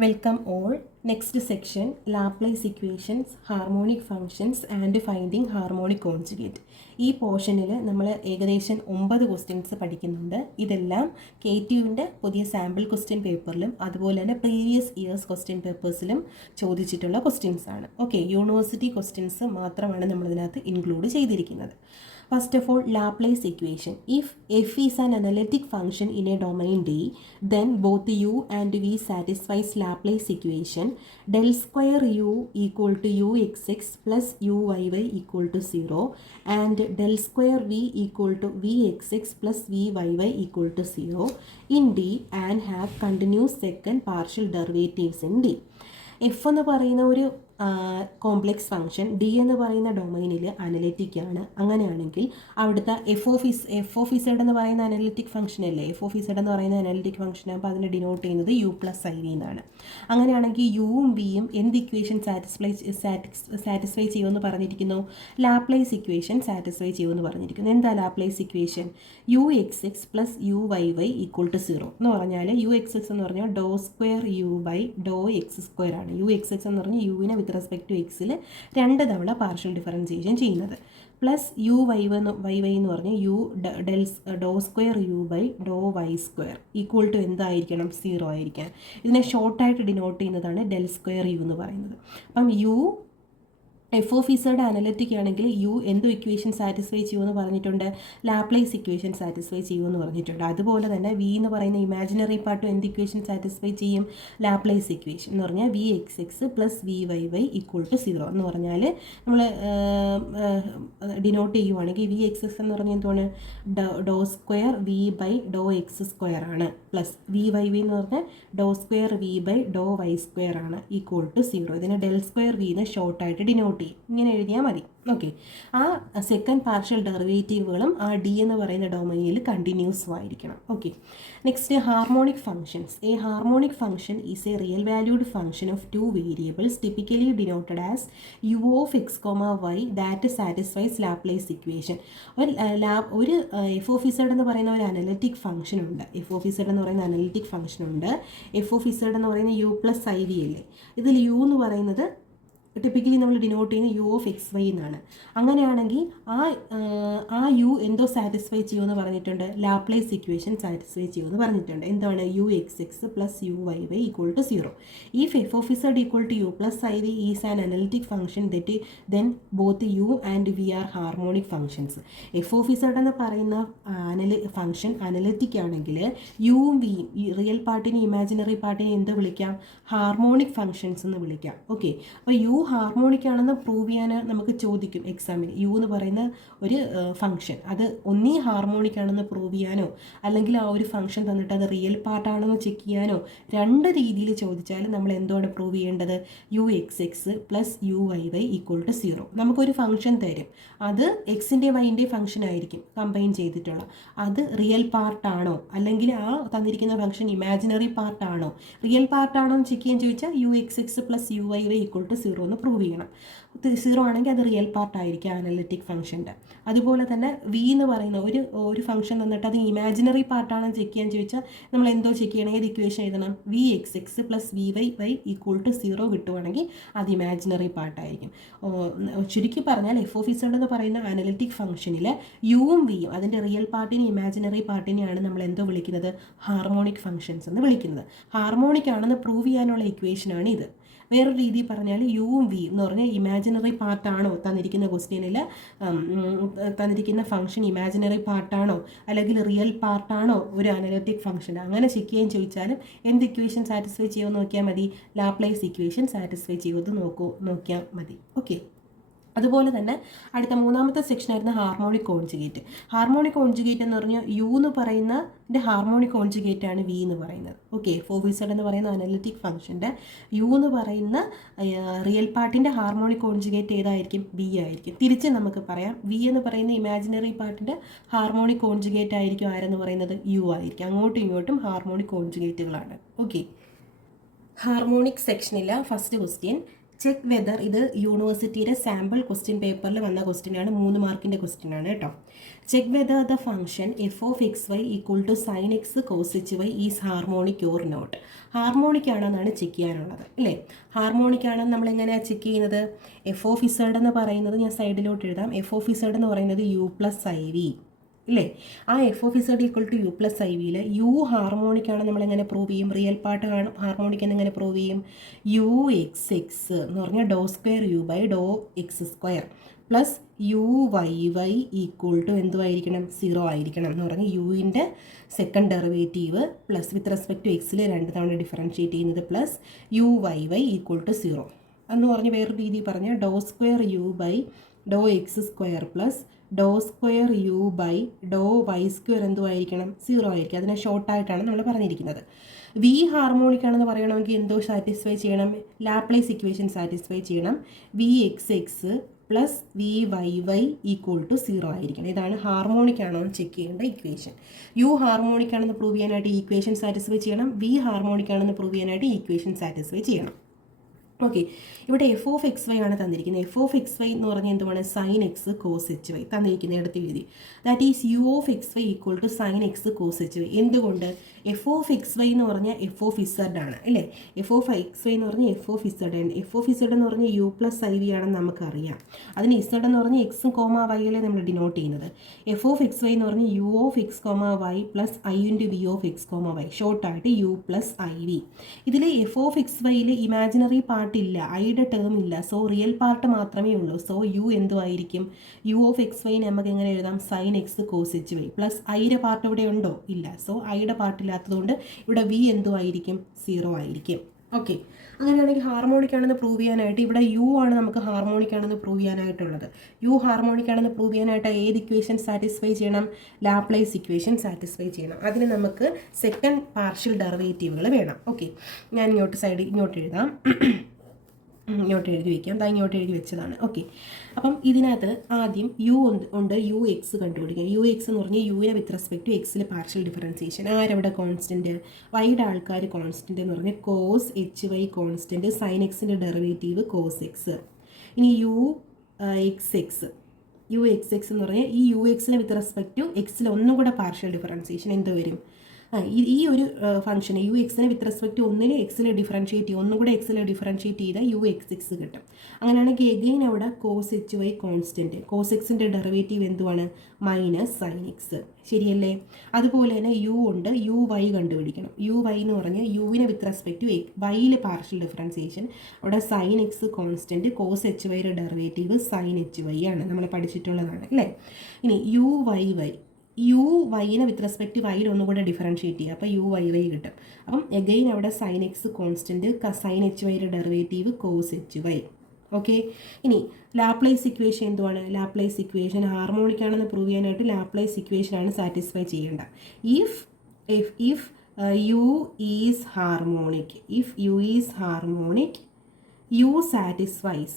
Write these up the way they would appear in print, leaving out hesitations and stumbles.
Welcome all. Next section Laplace equations, harmonic functions and finding harmonic conjugate. ഈ പോർഷനിൽ നമ്മൾ ഏകദേശം 9 ക്വസ്റ്റ്യൻസ് പഠിക്കുന്നുണ്ട്. ഇതെല്ലാം KTUവിൻ്റെ പുതിയ സാമ്പിൾ ക്വസ്റ്റ്യൻ പേപ്പറിലും അതുപോലെ തന്നെ പ്രീവിയസ് ഇയേഴ്സ് ക്വസ്റ്റ്യൻ പേപ്പേഴ്സിലും ചോദിച്ചിട്ടുള്ള ക്വസ്റ്റ്യൻസ് ആണ്. ഓക്കെ, യൂണിവേഴ്സിറ്റി ക്വസ്റ്റ്യൻസ് മാത്രമാണ് നമ്മളിതിനകത്ത് ഇൻക്ലൂഡ് ചെയ്തിരിക്കുന്നത്. First of all, Laplace equation. If f is an analytic function in a domain D, then both u and v satisfies Laplace equation del square u equal to uxx plus uyy equal to 0 and del square v equal to vxx plus vyy equal to 0 in D and have continuous second partial derivatives in D. F എന്ന് പറയുന്ന ഒരു complex function, D എന്ന് പറയുന്ന ഡൊമൈനിൽ analytic ആണ്. അങ്ങനെയാണെങ്കിൽ അവിടുത്തെ F of z എന്ന് പറയുന്ന അനലിറ്റിക് ഫംഗ്ഷൻ അല്ലേ, എഫ് ഓഫ് ഇസഡ് എന്ന് പറയുന്ന അനലിറ്റിക് ഫംഗ്ഷൻ ആകുമ്പോൾ അതിനെ ഡിനോട്ട് ചെയ്യുന്നത് യു പ്ലസ് ഐ വി എന്നാണ്. അങ്ങനെയാണെങ്കിൽ യുവും വിയും എന്ത് ഇക്വേഷൻ സാറ്റിസ്ഫൈ ചെയ്യുമെന്ന് പറഞ്ഞിരിക്കുന്നു? ലാപ്ലേസ് ഇക്വേഷൻ സാറ്റിസ്ഫൈ ചെയ്യുമെന്ന് പറഞ്ഞിരിക്കുന്നു. എന്താ Laplace equation? U X X plus U Y Y equal to 0 എന്ന് പറഞ്ഞാൽ യു എക്സ് എക്സ് എന്ന് പറഞ്ഞാൽ ഡോ square U by Dr X square ആണ്. യു എക്സ് എക്സ് എന്ന് പറഞ്ഞാൽ യുവിനെ വിത്ത് റെസ്പെക്ട് ടു എക്സിൽ 2 തവണ പാർഷ്യൽ ഡിഫറൻസിയേഷൻ ചെയ്യുന്നത്, പ്ലസ് യു വൈ വൈ എന്ന് പറഞ്ഞാൽ U do square U by Dr Y square equal to എന്തായിരിക്കണം? 0 ആയിരിക്കാം. ഇതിനെ ഷോർട്ടായിട്ട് ഡിനോട്ട് ചെയ്യുന്നതാണ് ഡെൽ സ്ക്വയർ യു എന്ന് പറയുന്നത്. അപ്പം u f of z analytic ആണെങ്കിൽ യു എന്ത് ഇക്വേഷൻ സാറ്റിസ്ഫൈ ചെയ്യുമെന്ന് പറഞ്ഞിട്ടുണ്ട്? ലാപ്ലേസ് ഇക്വേഷൻ സാറ്റിസ്ഫൈ ചെയ്യുമെന്ന് പറഞ്ഞിട്ടുണ്ട്. അതുപോലെ തന്നെ വി എന്ന് പറയുന്ന ഇമാജിനറി പാർട്ടും എന്ത് ഇക്വേഷൻ സാറ്റിസ്ഫൈ ചെയ്യും? ലാപ്ലേസ് ഇക്വേഷൻ എന്ന് പറഞ്ഞാൽ v x X plus V Y Y equal to 0 എന്ന് പറഞ്ഞാൽ നമ്മൾ ഡിനോട്ട് ചെയ്യുവാണെങ്കിൽ വി എക്സ് എക്സ് എന്ന് പറഞ്ഞാൽ എന്താണ്? Do square V by Dr X square ആണ്, പ്ലസ് വി വൈ വൈ എന്ന് പറഞ്ഞാൽ ഡോ square V by Dr Y square ആണ് ഈക്വൾ ടു 0. ഇതിനെ ഡെൽ സ്ക്വയർ വിന്ന് ഷോർട്ടായിട്ട് ഡിനോട്ട് ചെയ്യും. ഇങ്ങനെ എഴുതിയാൽ മതി. ഓക്കെ, ആ സെക്കൻഡ് പാർഷ്യൽ ഡെറിവേറ്റീവുകളും ആ ഡി എന്ന് പറയുന്ന ഡൊമൈനിൽ കണ്ടിന്യൂസ് ആയിരിക്കണം. Okay, next harmonic functions. A harmonic function is a real valued function of 2 variables typically denoted as u of x comma y that satisfies Laplace equation. ഒരു f of z എന്ന് പറയുന്ന ഒരു analytic function ഉണ്ട്. F of z എന്ന് പറയുന്ന analytic function ഉണ്ട്. F of z എന്ന് പറയുന്ന യു പ്ലസ് ഐ വി അല്ലേ. ഇതിൽ യു എന്ന് പറയുന്നത് ടിപ്പിക്കലി നമ്മൾ ഡിനോട്ട് ചെയ്യുന്ന യു ഓഫ് എക്സ് വൈ എന്നാണ്. അങ്ങനെയാണെങ്കിൽ ആ യു എന്തോ സാറ്റിസ്ഫൈ ചെയ്യുമെന്ന് പറഞ്ഞിട്ടുണ്ട്? ലാപ്ലേസ് ഇക്വേഷൻ സാറ്റിസ്ഫൈ ചെയ്യുമെന്ന് പറഞ്ഞിട്ടുണ്ട്. എന്താണ്? U X X plus U Y Y equal to 0. If f of z equal to u plus i v is an analytic function then both u and v are harmonic functions. F of z എന്ന് പറയുന്ന function analytic ആണെങ്കിൽ യുവും വിയും real പാർട്ടിനെ imaginary പാർട്ടിനെ എന്ത് വിളിക്കാം? Harmonic functions എന്ന് വിളിക്കാം. Okay, അപ്പോൾ U harmonic ആണെന്ന് പ്രൂവ് ചെയ്യാൻ നമുക്ക് ചോദിക്കും എക്സാമിന്. യു എന്ന് പറയുന്ന ഒരു ഫംഗ്ഷൻ അത് ഒന്നീ ഹാർമോണിക് ആണെന്ന് പ്രൂവ് ചെയ്യാനോ അല്ലെങ്കിൽ ആ ഒരു ഫംഗ്ഷൻ തന്നിട്ട് അത് റിയൽ പാർട്ടാണെന്ന് ചെക്ക് ചെയ്യാനോ 2 രീതിയിൽ ചോദിച്ചാൽ നമ്മൾ എന്താണ് പ്രൂവ് ചെയ്യേണ്ടത്? U X X plus U Y Y equal to 0. നമുക്കൊരു ഫംഗ്ഷൻ തരും, അത് എക്സിൻ്റെ വൈൻ്റെ ഫംഗ്ഷൻ ആയിരിക്കും കമ്പൈൻ ചെയ്തിട്ടുള്ള. അത് റിയൽ പാർട്ടാണോ അല്ലെങ്കിൽ ആ തന്നിരിക്കുന്ന ഫംഗ്ഷൻ ഇമാജിനറി പാർട്ടാണോ? റിയൽ പാർട്ടാണോ എന്ന് ചെക്ക് ചെയ്യാൻ ചോദിച്ചാൽ u X X plus U Y Y equal to 0 prove ചെയ്യണം. 0 ആണെങ്കിൽ അത് റിയൽ പാർട്ടായിരിക്കും അനലിറ്റിക് ഫംഗ്ഷൻ്റെ. അതുപോലെ തന്നെ വി എന്ന് പറയുന്ന ഒരു ഫംഗ്ഷൻ തന്നിട്ട് അത് ഇമാജിനറി പാർട്ടാണെന്ന് ചെക്ക് ചെയ്യാൻ ചോദിച്ചാൽ നമ്മൾ എന്തോ ചെക്ക് ചെയ്യണം? ഏത് ഇക്വേഷൻ എഴുതണം? V x X plus V Y Y equal to 0 കിട്ടുവാണെങ്കിൽ അത് ഇമാജിനറി പാർട്ടായിരിക്കും. ചുരുക്കി പറഞ്ഞാൽ എഫ് ഓഫ് ഇസഡ് എന്ന് പറയുന്ന അനലിറ്റിക് ഫംഗ്ഷനിൽ യുവും വിയും അതിൻ്റെ റിയൽ പാർട്ടിനെ ഇമാജിനറി പാർട്ടിനെയാണ് നമ്മൾ എന്തോ വിളിക്കുന്നത്? ഹാർമോണിക് ഫംഗ്ഷൻസ് എന്ന് വിളിക്കുന്നത്. ഹാർമോണിക് ആണെന്ന് പ്രൂവ് ചെയ്യാനുള്ള ഇക്വേഷനാണ് ഇത്. വേറൊരു രീതി പറഞ്ഞാൽ യുവും വി എന്ന് പറഞ്ഞാൽ ഇമാജിനറി പാർട്ടാണോ തന്നിരിക്കുന്ന ക്വസ്റ്റ്യനിൽ തന്നിരിക്കുന്ന ഫംഗ്ഷൻ ഇമാജിനറി പാർട്ടാണോ അല്ലെങ്കിൽ റിയൽ പാർട്ടാണോ ഒരു അനലിറ്റിക് ഫംഗ്ഷൻ, അങ്ങനെ ചെക്ക് ചെയ്യാൻ ചോദിച്ചാലും എന്ത് ഇക്വേഷൻ സാറ്റിസ്ഫൈ ചെയ്യുമെന്ന് നോക്കിയാൽ മതി? ലാപ്ലേസ് ഇക്വേഷൻ സാറ്റിസ്ഫൈ ചെയ്യുമെന്ന് നോക്കിയാൽ മതി. ഓക്കെ, അതുപോലെ തന്നെ അടുത്ത 3ാമത്തെ സെക്ഷനായിരുന്നു ഹാർമോണിക് കോൺജുഗേറ്റ്. ഹാർമോണിക് കോൺജുഗേറ്റ് എന്ന് പറഞ്ഞാൽ യു എന്ന് പറയുന്നതിൻ്റെ ഹാർമോണിക് കോൺജുഗേറ്റ് ആണ് വി എന്ന് പറയുന്നത്. ഓക്കെ, എഫ് ഇസഡ് എന്ന് പറയുന്ന അനലിറ്റിക് ഫംഗ്ഷൻ്റെ യു എന്ന് പറയുന്ന റിയൽ പാർട്ടിൻ്റെ ഹാർമോണിക് കോൺജുഗേറ്റ് ഏതായിരിക്കും? വി ആയിരിക്കും. തിരിച്ച് നമുക്ക് പറയാം, വി എന്ന് പറയുന്ന ഇമാജിനറി പാർട്ടിൻ്റെ ഹാർമോണിക് കോൺജുഗേറ്റ് ആയിരിക്കും ആരെന്ന് പറയുന്നത്? യു ആയിരിക്കും. അങ്ങോട്ടും ഇങ്ങോട്ടും ഹാർമോണിക് കോൺജുഗേറ്റുകളാണ്. ഓക്കെ, ഹാർമോണിക് സെക്ഷനിലെ ഫസ്റ്റ് ക്വസ്റ്റ്യൻ, ചെക്ക് വെദർ ഇത് യൂണിവേഴ്സിറ്റിയുടെ സാമ്പിൾ ക്വസ്റ്റ്യൻ പേപ്പറിൽ വന്ന ക്വസ്റ്റ്യനാണ്, 3 മാർക്കിൻ്റെ ക്വസ്റ്റ്യനാണ് കേട്ടോ. Check whether the function f of x y equal to sine x cos h y is harmonic or not. Harmonic ആണെന്നാണ് ചെക്ക് ചെയ്യാനുള്ളത് അല്ലേ. ഹാർമോണിക് ആണെന്ന് നമ്മളെങ്ങനെയാണ് ചെക്ക് ചെയ്യുന്നത്? എഫ് ഓഫ് ഇസഡ് എന്ന് പറയുന്നത് ഞാൻ സൈഡിലോട്ട് എഴുതാം. എഫ് ഓഫ് ഇസഡ് എന്ന് പറയുന്നത് യു പ്ലസ് ഐ വി ഇല്ലേ. ആ f of z equal to u plus i വിയിൽ യു ഹാർമോണിക് ആണ് നമ്മളെങ്ങനെ പ്രൂവ് ചെയ്യും? റിയൽ പാർട്ട് ഹാർമോണിക് എന്നെങ്ങനെ പ്രൂവ് ചെയ്യും? യു എക്സ് എക്സ് എന്ന് പറഞ്ഞാൽ ഡോ square U by Dr X square plus U Y y equal to എന്തുമായിരിക്കണം? 0 ആയിരിക്കണം എന്ന് പറഞ്ഞാൽ യുവിൻ്റെ second derivative plus with respect to എക്സിൽ 2 തവണ ഡിഫറൻഷ്യേറ്റ് ചെയ്യുന്നത് plus U Y y equal to 0 എന്ന് പറഞ്ഞ് വേറൊരു രീതി പറഞ്ഞാൽ ഡോ square U by Dr X square plus Dr square U by Dr Y square എന്തുമായിരിക്കണം? 0 ആയിരിക്കും. അതിനെ ഷോർട്ടായിട്ടാണ് നമ്മൾ പറഞ്ഞിരിക്കുന്നത്. വി ഹാർമോണിക് ആണെന്ന് പറയണമെങ്കിൽ എന്തോ സാറ്റിസ്ഫൈ ചെയ്യണം? ലാപ്ലേസ് ഇക്വേഷൻ സാറ്റിസ്ഫൈ ചെയ്യണം. V x X plus V Y y equal to 0 ആയിരിക്കണം. ഇതാണ് ഹാർമോണിക് ആണോ എന്ന് ചെക്ക് ചെയ്യേണ്ട ഇക്വേഷൻ. യു ഹാർമോണിക് ആണെന്ന് പ്രൂവ് ചെയ്യാനായിട്ട് ഈ ഇക്വേഷൻ സാറ്റിസ്ഫൈ ചെയ്യണം. വി ഹാർമോണിക് ആണെന്ന് പ്രൂവ് ചെയ്യാനായിട്ട് ഈ ഇക്വേഷൻ സാറ്റിസ്ഫൈ ചെയ്യണം. ഓക്കെ, ഇവിടെ എഫ് ഓഫ് എക്സ് വൈ ആണ് തന്നിരിക്കുന്നത്. എഫ് ഓഫ് എക്സ് വൈ എന്ന് പറഞ്ഞാൽ എന്തുമാണ്? Sine x cos h y തന്നിരിക്കുന്നത് എടുത്ത് എഴുതി. That is U of x y equal to sine x cos h y. എന്തുകൊണ്ട്? എഫ് ഓഫ് എക്സ് വൈ എന്ന് പറഞ്ഞാൽ എഫ് ഓഫ് ഇസഡ് ആണ് അല്ലേ. എഫ് ഓഫ് എക്സ് വൈ എന്ന് പറഞ്ഞാൽ എഫ് ഓഫ് ഇസഡ് ആണ്. എഫ് ഓഫ് ഇസഡ് എന്ന് പറഞ്ഞാൽ യു പ്ലസ് ഐ വി ആണെന്ന് നമുക്കറിയാം. അതിന് ഇസഡ് എന്ന് പറഞ്ഞാൽ എക്സും കോമ വൈയിലെ നമ്മൾ ഡിനോട്ട് ചെയ്യുന്നത്. എഫ് ഓഫ് എക്സ് വൈ എന്ന് പറഞ്ഞാൽ u of x comma y plus i into v of x comma y, ഷോർട്ടായിട്ട് യു പ്ലസ് ഐ വി. ഇതിൽ എഫ് ഓഫ് എക്സ് വൈയിൽ ഇമാജിനറി പാർട്ടില്ല, ഐയുടെ ടേം ഇല്ല. സോ റിയൽ പാർട്ട് മാത്രമേ ഉള്ളൂ. സോ യു എന്തുമായിരിക്കും? യു ഓഫ് എക്സ് വൈനെ നമുക്ക് എങ്ങനെ എഴുതാം? Sine x cos h y plus ഐയുടെ പാർട്ട് ഇവിടെ ഉണ്ടോ? ഇല്ല. സോ ഐയുടെ പാർട്ടില്ലാത്തതുകൊണ്ട് ഇവിടെ വി എന്തുമായിരിക്കും? 0 ആയിരിക്കും. ഓക്കെ, അങ്ങനെയാണെങ്കിൽ ഹാർമോണിക് ആണെന്ന് പ്രൂവ് ചെയ്യാനായിട്ട് ഇവിടെ യു ആണ് നമുക്ക് ഹാർമോണിക് ആണെന്ന് പ്രൂവ് ചെയ്യാനായിട്ടുള്ളത്. യു ഹാർമോണിക് ആണെന്ന് പ്രൂവ് ചെയ്യാനായിട്ട് ഏത് ഇക്വേഷൻ സാറ്റിസ്ഫൈ ചെയ്യണം? ലാപ്ലേസ് ഇക്വേഷൻ സാറ്റിസ്ഫൈ ചെയ്യണം. അതിന് നമുക്ക് സെക്കൻഡ് പാർഷ്യൽ ഡെറിവേറ്റീവുകൾ വേണം. ഓക്കെ, ഞാൻ ഇങ്ങോട്ട് എഴുതാം. ഇങ്ങോട്ട് എഴുതി വയ്ക്കാം. ഇങ്ങോട്ട് എഴുതി വെച്ചതാണ്. ഓക്കെ, അപ്പം ഇതിനകത്ത് ആദ്യം യു ഉണ്ട്. യു എക്സ് കണ്ടുപിടിക്കാം. യു എക്സ് എന്ന് പറഞ്ഞാൽ യുവിനെ വിത്ത് റെസ്പെക്ട് ടു എക്സിൽ പാർഷ്യൽ ഡിഫറൻസിയേഷൻ. ആരവിടെ കോൺസ്റ്റൻറ്റ്? വൈയുടെ ആൾക്കാർ കോൺസ്റ്റൻറ്റ് എന്ന് പറഞ്ഞാൽ cos h y constant, sine എക്സിൻ്റെ ഡെറിവേറ്റീവ് കോസ് എക്സ്. ഇനി യു എക്സ് എക്സ് എന്ന് പറഞ്ഞാൽ ഈ യു എക്സിനെ വിത്ത് റെസ്പെക്ട് ടു എക്സിൽ ഒന്നും കൂടെ പാർഷ്യൽ ഡിഫറൻസിയേഷൻ എന്ത് വരും? ഈ ഒരു ഫംഗ്ഷന് യു എക്സിനെ വിത്ത് റെസ്പെക്ട് ടു ഒന്നിനെ എക്സിൽ ഡിഫറൻഷ്യേറ്റ് ചെയ്യും, ഒന്നും കൂടെ എക്സിൽ ഡിഫറൻഷ്യേറ്റ് ചെയ്താൽ യു എക്സ് എക്സ് കിട്ടും. അങ്ങനെയാണെങ്കിൽ എഗെയിൻ അവിടെ cos h y constant, cos എക്സിൻ്റെ ഡെറിവേറ്റീവ് എന്തുവാണ്? Minus sine x. ശരിയല്ലേ? അതുപോലെ തന്നെ യു ഉണ്ട്. യു വൈ കണ്ടുപിടിക്കണം. യു വൈ എന്ന് പറഞ്ഞാൽ യുവിനെ വിത്ത് റെസ്പെക്ട് ടു വൈയിൽ പാർഷ്യൽ ഡിഫറൻസിയേഷൻ. അവിടെ sine x constant, cos h വൈയുടെ ഡെറിവേറ്റീവ് സൈൻ എച്ച് വൈ ആണ്, നമ്മൾ പഠിച്ചിട്ടുള്ളതാണ് അല്ലേ. ഇനി യു വൈ വൈ, യു വൈനെ വിത്ത് റെസ്പെക്ട് വൈയിൽ ഒന്നും കൂടെ ഡിഫറൻഷ്യേറ്റ് ചെയ്യുക, അപ്പോൾ യു വൈ വൈ കിട്ടും. അപ്പം എഗെയിൻ അവിടെ sine x constant, sine h വൈയുടെ derivative cos h y. Okay, ഇനി ലാപ്ലേസ് ഇക്വേഷൻ എന്തുവാണ്? ലാപ്ലേസ് ഇക്വേഷൻ ഹാർമോണിക് ആണെന്ന് പ്രൂവ് ചെയ്യാനായിട്ട് ലാപ്ലേസ് ഇക്വേഷനാണ് സാറ്റിസ്ഫൈ ചെയ്യേണ്ട. If u is harmonic, u satisfies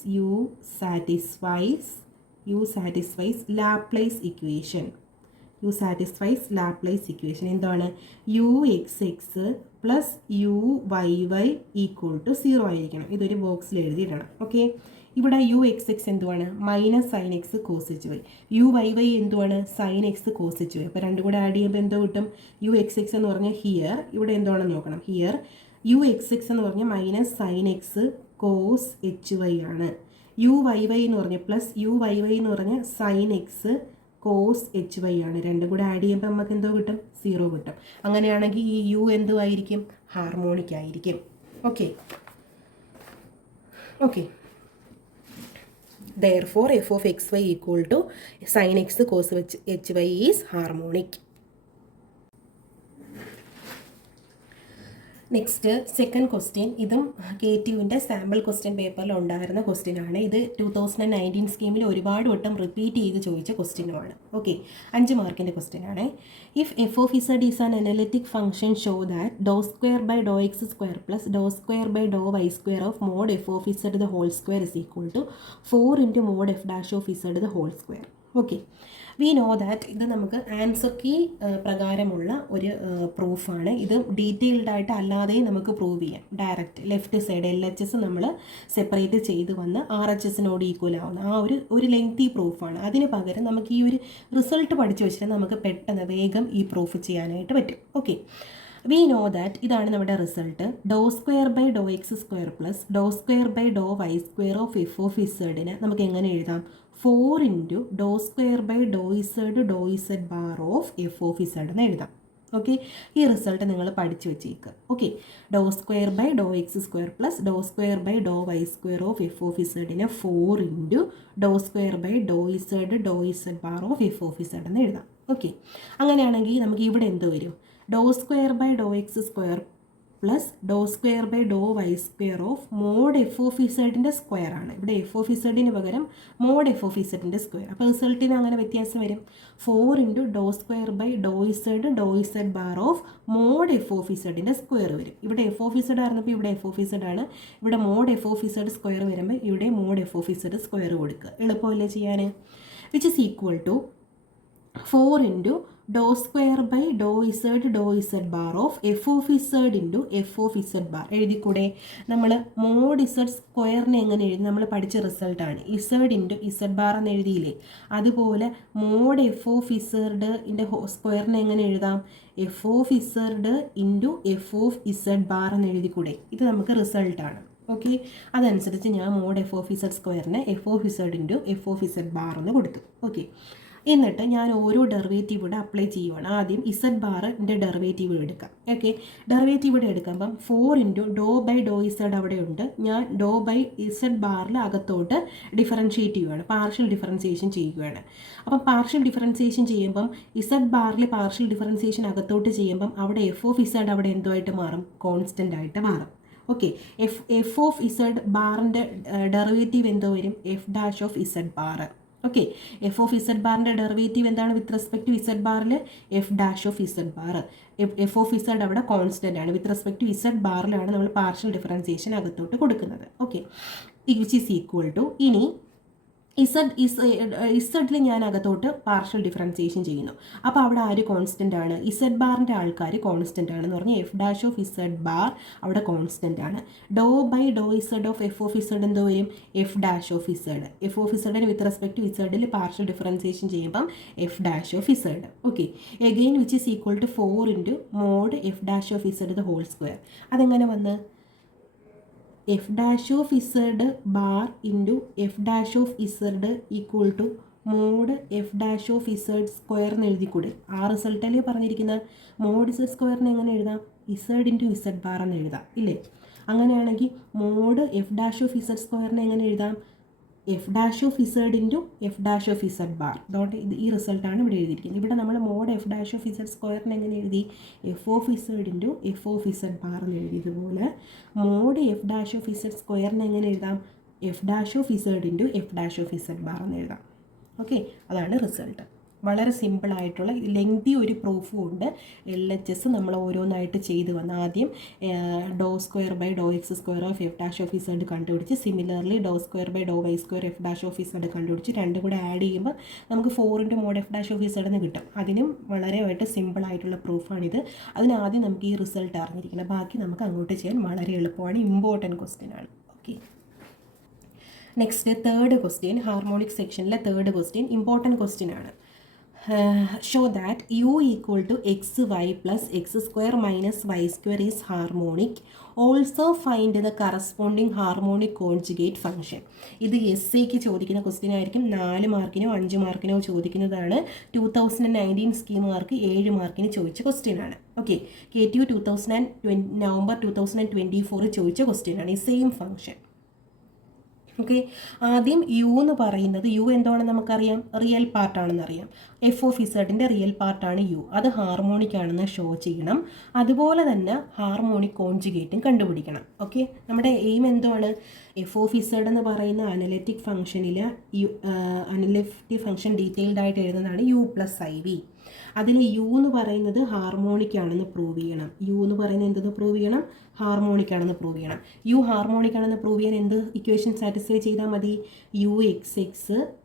Laplace equation. എന്താണ്? U X X plus U Y y equal to 0 ആയിരിക്കണം. ഇതൊരു ബോക്സിൽ എഴുതിയിടണം. ഓക്കെ, ഇവിടെ യു എക്സ് എക്സ് എന്തുവാണ്? Minus sine x cos h y. U Y y എന്തുവാണ്? Sine x cos h y. അപ്പോൾ രണ്ടും കൂടെ ആഡ് ചെയ്യുമ്പോൾ എന്തോ കിട്ടും? യു എക്സ് എക്സ് എന്ന് പറഞ്ഞാൽ ഹിയർ, ഇവിടെ എന്താണെന്ന് നോക്കണം. ഹിയർ യു എക്സ് എക്സ് എന്ന് പറഞ്ഞാൽ minus sine x cos h y ആണ്. യു വൈ വൈ എന്ന് പറഞ്ഞാൽ പ്ലസ് യു വൈ വൈ എന്ന് പറഞ്ഞാൽ sine x cos h y ആണ്. രണ്ടും കൂടെ ആഡ് ചെയ്യുമ്പോൾ നമുക്ക് എന്തോ കിട്ടും? 0 കിട്ടും. അങ്ങനെയാണെങ്കിൽ ഈ യു എന്തുമായിരിക്കും? ഹാർമോണിക് ആയിരിക്കും. Okay, therefore f of xy equal to sin x cos hy is harmonic. Next second question. ഇതും KTUവിൻ്റെ സാമ്പിൾ ക്വസ്റ്റ്യൻ പേപ്പറിൽ ഉണ്ടായിരുന്ന ക്വസ്റ്റ്യനാണ്. ഇത് 2019 സ്കീമിൽ ഒരുപാട് വട്ടം റിപ്പീറ്റ് ചെയ്ത് ചോദിച്ച ക്വസ്റ്റ്യനുമാണ്. ഓക്കെ, 5 മാർക്കിൻ്റെ ക്വസ്റ്റ്യനാണ്. If f of z is an analytic function show that do square by Dr X square plus Dr square by Dr Y square of mod f of z the whole square is equal to 4 into mod f dash of z the whole square. Okay, we know that ഇത് നമുക്ക് answer key പ്രകാരമുള്ള ഒരു പ്രൂഫാണ്. ഇത് detailed ആയിട്ട് അല്ലാതെയും നമുക്ക് prove ചെയ്യാം. Direct left side LHS നമ്മൾ സെപ്പറേറ്റ് ചെയ്ത് വന്ന് RHSനോട് ഈക്വൽ ആവുന്ന ആ ഒരു ലെങ്തി പ്രൂഫാണ്. അതിന് പകരം നമുക്ക് ഈ ഒരു റിസൾട്ട് പഠിച്ചു വെച്ചിട്ട് നമുക്ക് പെട്ടെന്ന് വേഗം ഈ പ്രൂഫ് ചെയ്യാനായിട്ട് പറ്റും. ഓക്കെ, വി നോ ദാറ്റ് ഇതാണ് നമ്മുടെ result. (2/(x²) plus (2/(y²) of f(z)നെ നമുക്ക് എങ്ങനെ എഴുതാം? 4 (2/(z)(z) ബാർ ഓഫ് f(z) എന്ന് എഴുതാം. ഓക്കെ, ഈ റിസൾട്ട് നിങ്ങൾ പഠിച്ചു വെച്ചേക്കുക. Okay, (2/(x²) plus (2/(y²) of f(z)നെ 4 (2/(z)(z) ബാർ ഓഫ് f(z) എന്ന് എഴുതാം. ഓക്കെ, അങ്ങനെയാണെങ്കിൽ നമുക്ക് ഇവിടെ എന്ത് വരും? (2/(x²) plus (2/(y²) of mod f(z)ൻ്റെ സ്ക്വയർ ആണ്. ഇവിടെ f(z)ന് പകരം മോഡ് f(z)ൻ്റെ സ്ക്വയർ. അപ്പോൾ റിസൾട്ടിന് അങ്ങനെ വ്യത്യാസം വരും. 4 (2/(z)(z) ബാർ ഓഫ് മോഡ് f(z)ൻ്റെ സ്ക്വയർ വരും. ഇവിടെ f(z) ആയിരുന്നപ്പോൾ ഇവിടെ f(z) ആണ്. ഇവിടെ മോഡ് f(z) സ്ക്വയർ വരുമ്പോൾ ഇവിടെ മോഡ് f(z) സ്ക്വയർ കൊടുക്കുക. എളുപ്പമല്ലേ ചെയ്യാൻ? Which is equal to 4 (2/(z)(z) bar of f(z) f(z) bar. എഴുതിക്കൂടെ? നമ്മൾ മോഡ് z സ്ക്വയറിനെ എങ്ങനെ എഴുതി? നമ്മൾ പഠിച്ച റിസൾട്ടാണ്. z ബാർ എന്ന് എഴുതിയില്ലേ? അതുപോലെ മോഡ് f(z)ൻ്റെ സ്ക്വയറിനെ എങ്ങനെ എഴുതാം? f(z) f(z) ബാർ എന്ന് എഴുതിക്കൂടെ? ഇത് നമുക്ക് റിസൾട്ടാണ്. ഓക്കെ, അതനുസരിച്ച് ഞാൻ mode f(z) സ്ക്വയറിനെ f(z) f(z) bar എന്ന് കൊടുത്തു. ഓക്കെ, എന്നിട്ട് ഞാൻ ഓരോ ഡെറിവേറ്റീവ് ഇവിടെ അപ്ലൈ ചെയ്യുവാണ്. ആദ്യം z ബാറിൻ്റെ ഡെറിവേറ്റീവ് എടുക്കാം. ഓക്കെ, ഡെറിവേറ്റീവ് ഇവിടെ എടുക്കുമ്പം 4 (∂(z) അവിടെ ഉണ്ട്. ഞാൻ (z) ബാറിൽ അകത്തോട്ട് ഡിഫറൻഷ്യേറ്റ് ചെയ്യുകയാണ്, പാർഷ്യൽ ഡിഫറൻസിയേഷൻ ചെയ്യുകയാണ്. അപ്പം പാർഷ്യൽ ഡിഫറൻസിയേഷൻ ചെയ്യുമ്പം z ബാറിൽ പാർഷ്യൽ ഡിഫറൻസിയേഷൻ അകത്തോട്ട് ചെയ്യുമ്പം അവിടെ f(z) അവിടെ എന്തുമായിട്ട് മാറും? കോൺസ്റ്റൻ്റ് ആയിട്ട് മാറും. ഓക്കെ, f(z) ബാറിൻ്റെ ഡെറിവേറ്റീവ് എന്തോ വരും? f'(z) bar. Okay, f(z) ബാറിൻ്റെ derivative എന്താണ് വിത്ത് റെസ്പെക്ട് ടു z ബാറിൽ? f'(z) bar. f(z) അവിടെ കോൺസ്റ്റൻ്റ് ആണ്. വിത്ത് റെസ്പെക്ട് ടു z ബാറിലാണ് നമ്മൾ പാർഷ്യൽ ഡിഫറൻസിയേഷൻ അകത്തോട്ട് കൊടുക്കുന്നത്. Okay, which is equal to ഇനി z ഞാൻ അകത്തോട്ട് പാർഷ്യൽ ഡിഫറൻസിയേഷൻ ചെയ്യുന്നു. അപ്പോൾ അവിടെ ആര് കോൺസ്റ്റൻ്റ് ആണ്? z ബാറിൻ്റെ ആൾക്കാർ കോൺസ്റ്റൻ്റ് ആണെന്ന് പറഞ്ഞാൽ f'(z) ബാർ അവിടെ കോൺസ്റ്റൻ്റ് ആണ്. (∂(z) ഓഫ് f(z) എന്തോ വരും? f'(z). f(z)ന് വിത്ത് റെസ്പെക്ട് ടു zൽ പാർഷ്യൽ ഡിഫറൻസിയേഷൻ ചെയ്യുമ്പം f'(z). Okay, again which is equal to 4 mod f'(z) whole square. അതെങ്ങനെ വന്ന്? f'(z) bar f'(z) equal to mod f'(z) square എന്ന് എഴുതിക്കൂടെ? ആ റിസൾട്ടല്ലേ പറഞ്ഞിരിക്കുന്നത്. മോഡ് z സ്ക്വയറിന് എങ്ങനെ എഴുതാം? z ബാർ എന്ന് എഴുതാം ഇല്ലേ? അങ്ങനെയാണെങ്കിൽ മോഡ് f'(z) സ്ക്വയറിനെ എങ്ങനെ എഴുതാം? f'(z) bar. അതുകൊണ്ട് ഈ റിസൾട്ടാണ് ഇവിടെ എഴുതിയിരിക്കുന്നത്. ഇവിടെ നമ്മൾ മോഡ് f'(z) സ്ക്വയറിനെ എങ്ങനെ എഴുതി? f(z) ബാർ എന്ന് എഴുതി. ഇതുപോലെ മോഡ് f'(z) സ്ക്വയറിനെ എങ്ങനെ എഴുതാം? f'(z) ബാർ എന്ന് എഴുതാം. ഓക്കെ, അതാണ് റിസൾട്ട്. വളരെ സിമ്പിളായിട്ടുള്ള ലെങ്തി ഒരു പ്രൂഫും ഉണ്ട്. LHS നമ്മൾ ഓരോന്നായിട്ട് ചെയ്ത് വന്ന് ആദ്യം (2/(x²) ഓഫ് f'(z) കണ്ടുപിടിച്ച്, സിമിലർലി (2/(y²) f'(z) കണ്ടുപിടിച്ച്, രണ്ടും കൂടെ ആഡ് ചെയ്യുമ്പോൾ നമുക്ക് 4 മോഡ് f'(z) എന്ന് കിട്ടും. അതിനും വളരെയായിട്ട് സിമ്പിളായിട്ടുള്ള പ്രൂഫാണിത്. അതിനാദ്യം നമുക്ക് ഈ റിസൾട്ട് അറിഞ്ഞിരിക്കണം. ബാക്കി നമുക്ക് അങ്ങോട്ട് ചെയ്യാൻ വളരെ എളുപ്പമാണ്. ഇമ്പോർട്ടൻറ്റ് ക്വസ്റ്റ്യൻ ആണ്. Okay, next third question, harmonic സെക്ഷനിലെ തേർഡ് ക്വസ്റ്റ്യൻ ഇമ്പോർട്ടൻറ്റ് ക്വസ്റ്റ്യൻ ആണ്. show that u equal to xy plus x² minus y² is harmonic. Also find the corresponding harmonic conjugate function. ഇത് എസ്സേക്ക് ചോദിക്കുന്ന ക്വസ്റ്റ്യൻ ആയിരിക്കും. 4 മാർക്കിനോ 5 മാർക്കിനോ ചോദിക്കുന്നതാണ്. 2019 സ്കീമുകാർക്ക് 7 മാർക്കിന് ചോദിച്ച question ആണ്. ഓക്കെ, KTU നവംബർ 2024 ചോദിച്ച ക്വസ്റ്റ്യൻ ആണ് ഈ സെയിം ഫംഗ്ഷൻ. ഓക്കെ, ആദ്യം യു എന്ന് പറയുന്നത്, യു എന്താണെന്ന് നമുക്കറിയാം, റിയൽ പാർട്ടാണെന്നറിയാം. f(z)ൻ്റെ റിയൽ പാർട്ടാണ് യു. അത് ഹാർമോണിക് ആണെന്ന് ഷോ ചെയ്യണം. അതുപോലെ തന്നെ ഹാർമോണിക് കോൺജുഗേറ്റും കണ്ടുപിടിക്കണം. ഓക്കെ, നമ്മുടെ എയിം എന്താണ്? f(z) എന്ന് പറയുന്ന അനലിറ്റിക് ഫംഗ്ഷനിൽ അനലിറ്റിക് ഫംഗ്ഷൻ ഡീറ്റെയിൽഡ് ആയിട്ട് എഴുതുന്നതാണ് u+iv. അതിൽ യു എന്ന് പറയുന്നത് ഹാർമോണിക് ആണെന്ന് പ്രൂവ് ചെയ്യണം. യു എന്ന് പറയുന്നത് എന്തെന്ന് പ്രൂവ് ചെയ്യണം? ഹാർമോണിക് ആണെന്ന് പ്രൂവ് ചെയ്യണം. യു ഹാർമോണിക് ആണെന്ന് പ്രൂവ് ചെയ്യാൻ എന്ത് ഇക്വേഷൻ സാറ്റിസ്ഫൈ ചെയ്താൽ മതി? u(x(x)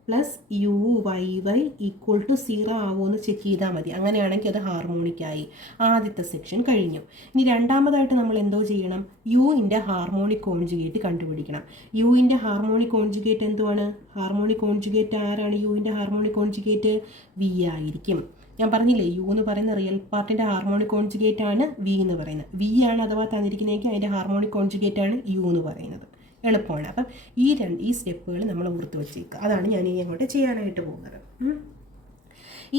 plus U Y Y equal to 0 ആവുമെന്ന് ചെക്ക് ചെയ്താൽ മതി. അങ്ങനെയാണെങ്കിൽ അത് ഹാർമോണിക്കായി. ആദ്യത്തെ സെക്ഷൻ കഴിഞ്ഞു. ഇനി രണ്ടാമതായിട്ട് നമ്മൾ എന്തോ ചെയ്യണം? യുവിൻ്റെ ഹാർമോണിക് കോൺജുഗേറ്റ് കണ്ടുപിടിക്കണം. യുവിൻ്റെ ഹാർമോണിക് കോൺജുഗേറ്റ് എന്തുവാണ്? ഹാർമോണിക് കോൺജുഗേറ്റ് ആരാണ്? യുവിൻ്റെ ഹാർമോണിക് കോൺജുഗേറ്റ് വി ആയിരിക്കും. ഞാൻ പറഞ്ഞില്ലേ, യു എന്ന് പറയുന്ന റിയൽ പാർട്ടിൻ്റെ ഹാർമോണിക് കോൺജുഗേറ്റ് ആണ് വി എന്ന് പറയുന്നത്. വി ആണ് അഥവാ തന്നിരിക്കുന്നതെങ്കിൽ അതിൻ്റെ ഹാർമോണിക് കോൺജുഗേറ്റ് ആണ് യു എന്ന് പറയുന്നത്. എളുപ്പമാണ്. അപ്പം ഈ സ്റ്റെപ്പുകൾ നമ്മൾ ഓർത്ത് വെച്ചേക്കുക. അതാണ് ഞാൻ ഇനി അങ്ങോട്ട് ചെയ്യാനായിട്ട് പോകുന്നത്.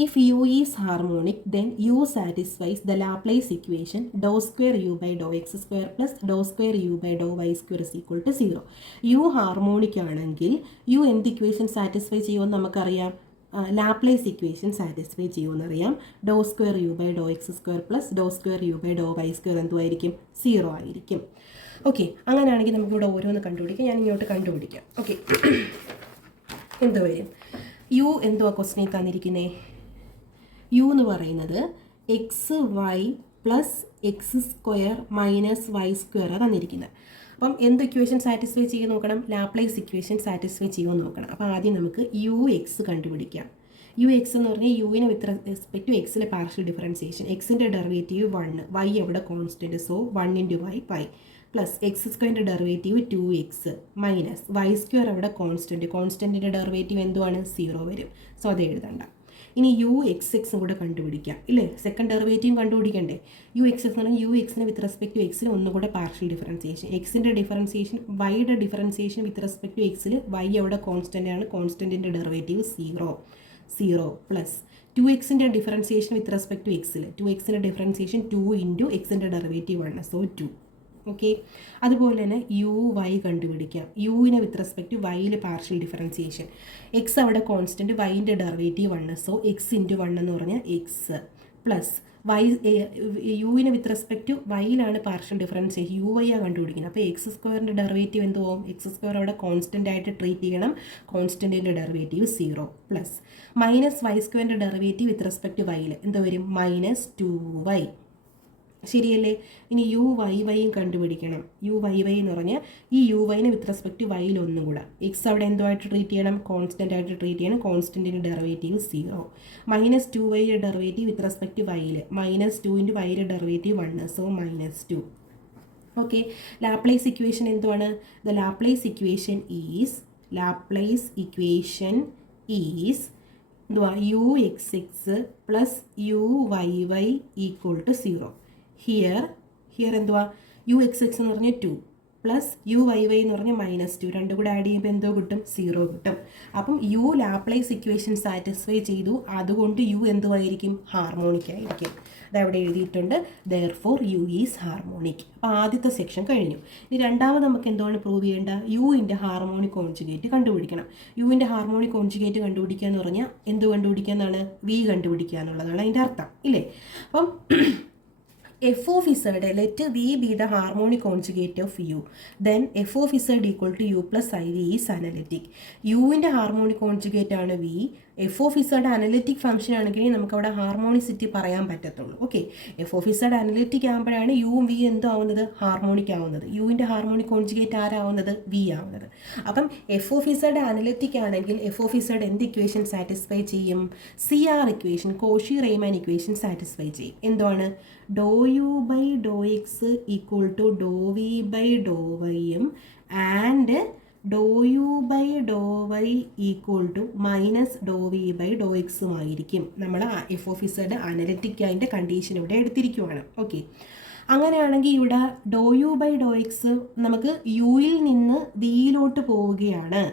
If u is harmonic, then u satisfies the Laplace equation dou square u by dou x square plus dou square u by dou y square is equal to 0. u harmonic ആണെങ്കിൽ u എന്ത് equation satisfy ചെയ്യുമെന്ന് നമുക്കറിയാം? Laplace equation satisfy ചെയ്യുമെന്നറിയാം. Doh square U by Dr X square plus Dr square U by Dr Y square എന്തുമായിരിക്കും? 0 ആയിരിക്കും. Okay, അങ്ങനെയാണെങ്കിൽ നമുക്കിവിടെ ഓരോന്ന് കണ്ടുപിടിക്കാം. ഞാൻ ഇങ്ങോട്ട് കണ്ടുപിടിക്കാം. ഓക്കെ, എന്ത് വരും? യു എന്തുവാ ക്വസ്റ്റ്യൻ തന്നിരിക്കുന്നേ? യു എന്ന് പറയുന്നത് x y plus x square minus y സ്ക്വയറാണ് തന്നിരിക്കുന്നത്. അപ്പം എന്ത് ഇക്വേഷൻ സാറ്റിസ്ഫൈ ചെയ്ത് നോക്കണം? ലാപ്ലേസ് ഇക്വേഷൻ സാറ്റിസ്ഫൈ ചെയ്യുമെന്ന് നോക്കണം. അപ്പോൾ ആദ്യം നമുക്ക് യു എക്സ് കണ്ടുപിടിക്കാം. യു എക്സ് എന്ന് പറഞ്ഞാൽ യുവിന് വിത്ത് റെസ്പെക്ട് ടു എക്സിലെ പാർഷ്യൽ ഡിഫറൻസിയേഷൻ. എക്സിൻ്റെ ഡെറിവേറ്റീവ് 1, വൈ അവിടെ constant, so 1 into y y plus x സ്ക്വയറിൻ്റെ derivative 2x minus y square അവിടെ കോൺസ്റ്റൻറ്റിൻ്റെ ഡെറിവേറ്റീവ് എന്തുവാണ്? 0 വരും. സോ അത് എഴുതണ്ട. ഇനി യു എക്സ് എക്സും കൂടെ കണ്ടുപിടിക്കാം ഇല്ലേ? സെക്കൻഡ് ഡെറിവേറ്റീവ് കണ്ടുപിടിക്കണ്ടേ? യു എക്സ് എന്ന് പറഞ്ഞാൽ യു എക്സിന് വിത്ത് റെസ്പെക്ട് ടു എക്സിൽ ഒന്നുകൂടെ പാർഷ്യൽ ഡിഫറൻസിയേഷൻ. എക്സിൻ്റെ ഡിഫറൻസിയേഷൻ, വൈയുടെ ഡിഫറൻസിയേഷൻ വിത്ത് റെസ്പെക്ട് ടു എക്സിൽ വൈ അവിടെ കോൺസ്റ്റൻ്റ് ആണ്, കോൺസ്റ്റൻറ്റിൻ്റെ ഡെറിവേറ്റീവ് 0 പ്ലസ് 2xൻ്റെ ഡിഫറൻസിയേഷൻ വിത്ത് റെസ്പെക്ട് ടു എക്സിൽ 2xൻ്റെ ഡിഫറൻസിയേഷൻ 2 ഇൻറ്റു എക്സിൻ്റെ ഡെറിവേറ്റീവ് ആണ്, സോ 2. ഓക്കെ, അതുപോലെ തന്നെ യു വൈ കണ്ടുപിടിക്കാം. യുവിനെ വിത്ത് റെസ്പെക്ട് ടു വൈയിൽ പാർഷ്യൽ ഡിഫറൻസിയേഷൻ. എക്സ് അവിടെ കോൺസ്റ്റൻറ്റ്, വൈൻ്റെ ഡെറിവേറ്റീവ് 1, സോ എക്സ് ഇൻറ്റു 1 എന്ന് പറഞ്ഞാൽ എക്സ് പ്ലസ് വൈ. യുവിനെ വിത്ത് റെസ്പെക്ട് ടു വൈയിലാണ് പാർഷ്യൽ ഡിഫറൻസിയേഷൻ, യു വൈ ആണ് കണ്ടുപിടിക്കുന്നത്. അപ്പോൾ എക്സ് സ്ക്വയറിൻ്റെ ഡെറിവേറ്റീവ് എന്ത് പോകും? എക്സ് സ്ക്വയർ അവിടെ കോൺസ്റ്റൻ്റ് ആയിട്ട് ട്രീറ്റ് ചെയ്യണം, കോൺസ്റ്റൻറ്റിൻ്റെ ഡെറിവേറ്റീവ് 0 പ്ലസ് മൈനസ് വൈ സ്ക്വയറിൻ്റെ ഡെറിവേറ്റീവ് വിത്ത് റെസ്പെക്ട് ടു വൈയിൽ എന്ത് വരും? Minus 2y. ശരിയല്ലേ? ഇനി യു വൈ വൈയും കണ്ടുപിടിക്കണം. യു വൈ വൈ എന്ന് പറഞ്ഞാൽ ഈ യു വൈനെ വിത്ത് റെസ്പെക്ട് ടു വൈയിൽ ഒന്നും കൂടെ എക്സ് അവിടെ എന്തുമായിട്ട് ട്രീറ്റ് ചെയ്യണം? കോൺസ്റ്റൻ്റ് ആയിട്ട് ട്രീറ്റ് ചെയ്യണം, കോൺസ്റ്റൻറ്റിൻ്റെ derivative 0 minus 2y derivative with respect to വൈയിൽ മൈനസ് 2 ഇൻറ്റു വൈയുടെ derivative 1, so -2. Okay, Laplace equation എന്തുവാണ്? ദ ലാപ്ലേസ് ഇക്വേഷൻ ഈസ് എന്തുവാ? U X X plus U Y Y equal to 0. Here എന്തുവാ? U X X എന്ന് പറഞ്ഞാൽ 2 plus U Y Y എന്ന് പറഞ്ഞാൽ -2. രണ്ടും കൂടെ ആഡ് ചെയ്യുമ്പോൾ എന്തോ കിട്ടും? 0 കിട്ടും. അപ്പം യു ലാപ്ലേസ് ഇക്വേഷൻ സാറ്റിസ്ഫൈ ചെയ്തു, അതുകൊണ്ട് യു എന്തുമായിരിക്കും? ഹാർമോണിക് ആയിരിക്കും. അതവിടെ എഴുതിയിട്ടുണ്ട്. Therefore u is harmonic. അപ്പോൾ ആദ്യത്തെ സെക്ഷൻ കഴിഞ്ഞു. ഇനി രണ്ടാമത് നമുക്ക് എന്താണ് പ്രൂവ് ചെയ്യേണ്ട? യുവിൻ്റെ ഹാർമോണിക് കോൺജുഗേറ്റ് കണ്ടുപിടിക്കണം. യുവിൻ്റെ ഹാർമോണിക് കോൺജുഗേറ്റ് കണ്ടുപിടിക്കുക എന്ന് പറഞ്ഞാൽ എന്ത് കണ്ടുപിടിക്കുക എന്നാണ്? വി കണ്ടുപിടിക്കുക എന്നുള്ളതാണ് അതിൻ്റെ അർത്ഥം ഇല്ലേ? അപ്പം f of z, let v be the harmonic conjugate of u, then f of z equal to u plus iv is analytic. യുവിൻ്റെ ഹാർമോണിക് കോൺജുഗേറ്റ് ആണ് v. F of z analytic function ആണെങ്കിൽ നമുക്ക് അവിടെ ഹാർമോണിസിറ്റി പറയാൻ പറ്റത്തുള്ളൂ. Okay, f of z analytic ആകുമ്പോഴാണ് യുവും V എന്തോ ആവുന്നത്? ഹാർമോണിക് ആവുന്നത്. യുവിൻ്റെ ഹാർമോണിക് കോൺജുഗേറ്റ് ആരാവുന്നത്? വി ആവുന്നത്. അപ്പം എഫ് ഓഫ് ഇസഡ് അനലിറ്റിക് ആണെങ്കിൽ എഫ് ഓഫ് ഇസഡ് എന്ത് ഇക്വേഷൻ സാറ്റിസ്ഫൈ ചെയ്യും? C R equation, Cauchy Riemann equation satisfy ചെയ്യും. എന്താണ്? Doh u by Dr x equal to doh v by doh വൈയും and doh u by Dr y equal to minus Dr v by doh എക്സുമായിരിക്കും. നമ്മൾ f of z analytic അതിൻ്റെ condition ഇവിടെ എടുത്തിരിക്കുവാണ്. Okay, അങ്ങനെയാണെങ്കിൽ ഇവിടെ doh u by Dr x നമുക്ക് യുയിൽ നിന്ന് വിയിലോട്ട് പോവുകയാണ്.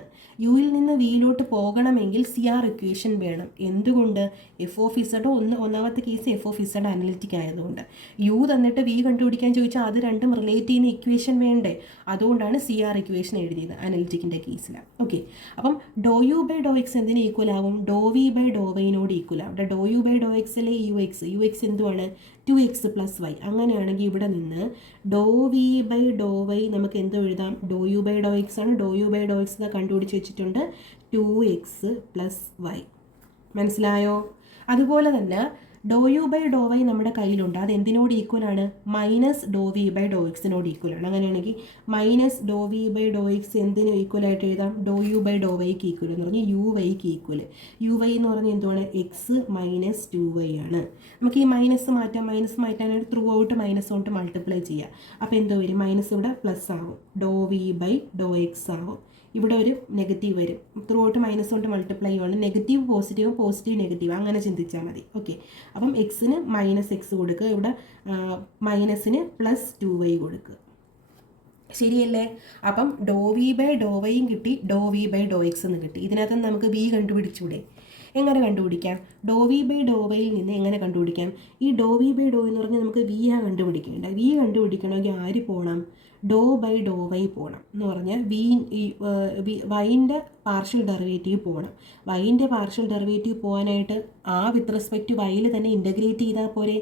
യുയിൽ നിന്ന് വിയിലോട്ട് പോകണമെങ്കിൽ സി ആർ ഇക്വേഷൻ വേണം. എന്തുകൊണ്ട്? എഫ് ഓഫ് ഇസഡ് ഒന്നാമത്തെ case F of z analytic ആയതുകൊണ്ട്. യു തന്നിട്ട് വി കണ്ടുപിടിക്കാൻ ചോദിച്ചാൽ അത് രണ്ടും റിലേറ്റ് ചെയ്യുന്ന ഇക്വേഷൻ വേണ്ടേ? അതുകൊണ്ടാണ് സി ആർ ഇക്വേഷൻ എഴുതിയത് അനലിറ്റിക്കിൻ്റെ കേസിൽ. ഓക്കെ, അപ്പം doh u by Dr x എന്തിന് ഈക്വൽ ആവും? ഡോ വി ബൈ ഡോ വൈനോട് ഈക്വൽ ആവും. ഡോ യു ബൈ ഡോ എക്സിലെ യു എക്സ് എന്തുവാണ്? 2x plus y. അങ്ങനെയാണെങ്കിൽ ഇവിടെ നിന്ന് doh v by Dr y നമുക്ക് എന്തോ എഴുതാം? Doh u by Dr x ആണ്. Doh u by Dr x കണ്ടുപിടിച്ച് വെച്ചിട്ടുണ്ട്, 2x പ്ലസ് വൈ. മനസ്സിലായോ? അതുപോലെ തന്നെ doh u by Dr y നമ്മുടെ കയ്യിലുണ്ട്. അത് എന്തിനോട് ഈക്വലാണ്? Minus Dr v by do എക്സിനോട് ഈക്വലാണ്. അങ്ങനെയാണെങ്കിൽ minus Dr v by Dr x എന്തിനും ഈക്വലായിട്ട് എഴുതാം? ഡോ യു ബൈ ഡോ വൈക്ക് ഈക്വൽ എന്ന് പറഞ്ഞാൽ യു വൈക്ക് ഈക്വൽ. യു വൈ എന്ന് പറഞ്ഞാൽ എന്തുവാണ്? എക്സ് മൈനസ് 2y ആണ്. നമുക്ക് ഈ മൈനസ് മാറ്റാനായിട്ട് ത്രൂ ഔട്ട് മൈനസ് കൊണ്ട് മൾട്ടിപ്ലൈ ചെയ്യാം. അപ്പോൾ എന്തോ വരും? മൈനസ് ഇവിടെ പ്ലസ് ആവും, doh v by Dr X ആവും. ഇവിടെ ഒരു നെഗറ്റീവ് വരും, ത്രൂ ഔട്ട് മൈനസ് കൊണ്ട് മൾട്ടിപ്ലൈ ചെയ്യുകയാണ്. നെഗറ്റീവ് പോസിറ്റീവ് നെഗറ്റീവ് അങ്ങനെ ചിന്തിച്ചാൽ മതി. ഓക്കെ, അപ്പം എക്സിന് മൈനസ് എക്സ് കൊടുക്കുക, ഇവിടെ മൈനസിന് പ്ലസ് 2y കൊടുക്കുക. ശരിയല്ലേ? അപ്പം ഡോ വി ബൈ ഡോ വൈയും കിട്ടി, ഡോ വി ബൈ ഡോ എക്സ് എന്ന് കിട്ടി. ഇതിനകത്ത് നമുക്ക് വി കണ്ടുപിടിച്ചൂടെ? എങ്ങനെ കണ്ടുപിടിക്കാം? ഡോ വി ബൈ ഡോ വൈയിൽ നിന്ന് എങ്ങനെ കണ്ടുപിടിക്കാം? ഈ ഡോ വി ബൈ ഡോ എന്ന് പറഞ്ഞാൽ നമുക്ക് വി ആ കണ്ടുപിടിക്കേണ്ട. വി കണ്ടുപിടിക്കണമെങ്കിൽ ആര് പോകണം? ഡോ ബൈ ഡോ വൈ പോകണം. എന്ന് പറഞ്ഞാൽ വൈൻ്റെ പാർഷ്യൽ ഡെറിവേറ്റീവ് പോകണം. വൈൻ്റെ പാർഷ്യൽ ഡെറിവേറ്റീവ് പോകാനായിട്ട് ആ വിത്ത് റെസ്പെക്റ്റ് വൈയിൽ തന്നെ ഇൻ്റഗ്രേറ്റ് ചെയ്താൽ പോരെ?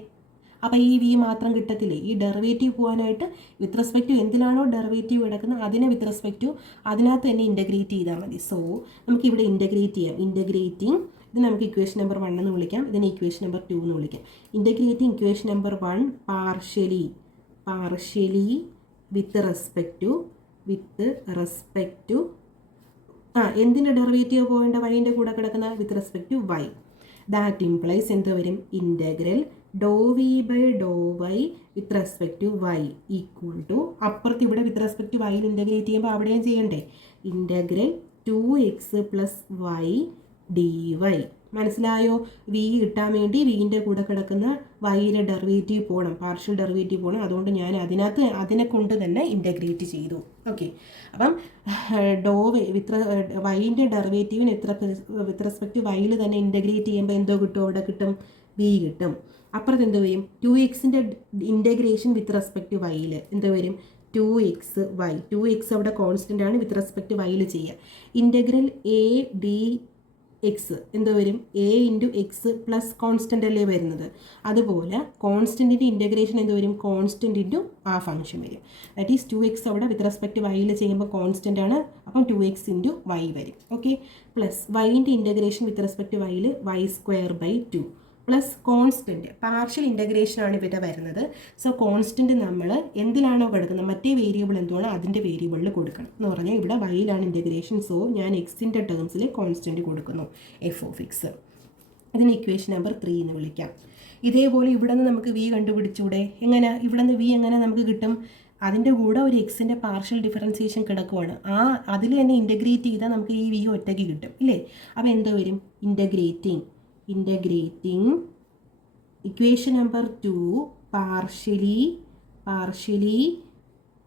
അപ്പോൾ ഈ വി മാത്രം കിട്ടത്തില്ലേ? ഈ ഡെറിവേറ്റീവ് പോകാനായിട്ട് വിത്ത് റെസ്പെക്റ്റ് എന്തിനാണോ ഡെറിവേറ്റീവ് കിടക്കുന്നത് അതിനെ വിത്ത് റെസ്പെക്റ്റ് അതിനകത്ത് തന്നെ ഇൻ്റഗ്രേറ്റ് ചെയ്താൽ മതി. സോ നമുക്കിവിടെ ഇൻ്റഗ്രേറ്റ് ചെയ്യാം. ഇൻ്റഗ്രേറ്റിംഗ് ഇത് നമുക്ക് ഇക്വേഷൻ നമ്പർ 1 എന്ന് വിളിക്കാം, ഇതിനെ ഇക്വേഷൻ നമ്പർ 2 എന്ന് വിളിക്കാം. Integrating equation number 1 partially with respect to എന്തിൻ്റെ ഡെറിവേറ്റീവ് പോകേണ്ട? വൈൻ്റെ കൂടെ കിടക്കുന്ന with respect to y. That implies എന്ത് വരും? Integral do v by Dr y with respect to y equal to, അപ്പുറത്ത് ഇവിടെ വിത്ത് റെസ്പെക്റ്റ് ടു വൈയിൽ ഇൻ്റഗ്രേറ്റ് ചെയ്യുമ്പോൾ അവിടെയും ചെയ്യണ്ടേ? Integral 2x plus y d y. മനസ്സിലായോ? വി കിട്ടാൻ വേണ്ടി വിൻ്റെ കൂടെ കിടക്കുന്ന വൈയിലെ ഡെറിവേറ്റീവ് പോകണം, പാർഷ്യൽ ഡെറിവേറ്റീവ് പോകണം. അതുകൊണ്ട് ഞാൻ അതിനെ കൊണ്ട് തന്നെ ഇൻ്റഗ്രേറ്റ് ചെയ്തു. ഓക്കെ, അപ്പം വൈൻ്റെ ഡെറിവേറ്റീവിന് വിത്ത് റെസ്പെക്റ്റ് വൈയിൽ തന്നെ ഇൻ്റഗ്രേറ്റ് ചെയ്യുമ്പോൾ എന്തോ കിട്ടും? അവിടെ കിട്ടും വി കിട്ടും. അപ്പുറത്ത് എന്ത് വരും? 2xൻ്റെ ഇൻ്റഗ്രേഷൻ വിത്ത് റെസ്പെക്റ്റ് വൈയിൽ എന്ത് വരും? 2x Y. 2x അവിടെ കോൺസ്റ്റൻ്റ് ആണ്, വിത്ത് റെസ്പെക്റ്റ് വൈയിൽ ചെയ്യുക. ഇൻ്റഗ്രൽ എ ഡി എക്സ് എന്ത് വരും? A into x plus constant അല്ലേ വരുന്നത്? അതുപോലെ കോൺസ്റ്റൻറ്റിൻ്റെ ഇൻ്റഗ്രേഷൻ എന്ത് വരും? കോൺസ്റ്റൻറ്റ് ഇൻറ്റു ആ ഫംഗ്ഷൻ വരും. ദാറ്റ് ഈസ് 2x അവിടെ വിത്ത് റെസ്പെക്റ്റ് വൈയിൽ ചെയ്യുമ്പോൾ കോൺസ്റ്റൻ്റ് ആണ്, അപ്പം 2x ഇൻറ്റു വൈ വരും. ഓക്കെ, പ്ലസ് വൈൻ്റെ ഇൻ്റഗ്രേഷൻ വിത്ത് റെസ്പെക്റ്റ് വൈയിൽ y²/2 plus constant. Partial integration ആണ് ഇവിടെ വരുന്നത്. സോ കോൺസ്റ്റൻറ്റ് നമ്മൾ എന്തിലാണോ കൊടുക്കുന്നത് മറ്റേ വേരിയബിൾ എന്തുവാണോ അതിൻ്റെ വേരിയബിളിൽ കൊടുക്കണം. എന്ന് പറഞ്ഞാൽ ഇവിടെ വൈയിലാണ് ഇൻ്റഗ്രേഷൻ, സോ ഞാൻ എക്സിൻ്റെ ടേംസിൽ കോൺസ്റ്റൻറ്റ് കൊടുക്കുന്നു, f(x). ഇതിന് ഇക്വേഷൻ നമ്പർ 3 എന്ന് വിളിക്കാം. ഇതേപോലെ ഇവിടെ നിന്ന് നമുക്ക് വി കണ്ടുപിടിച്ചൂടെ? എങ്ങനെ? ഇവിടെ നിന്ന് വി എങ്ങനെ നമുക്ക് കിട്ടും? അതിൻ്റെ കൂടെ ഒരു എക്സിൻ്റെ പാർഷ്യൽ ഡിഫറൻസിയേഷൻ കിടക്കുവാണ്, അതിൽ തന്നെ ഇൻ്റഗ്രേറ്റ് ചെയ്താൽ നമുക്ക് ഈ വി ഒറ്റയ്ക്ക് കിട്ടും ഇല്ലേ? അപ്പോൾ എന്തോ വരും? Integrating equation number 2 partially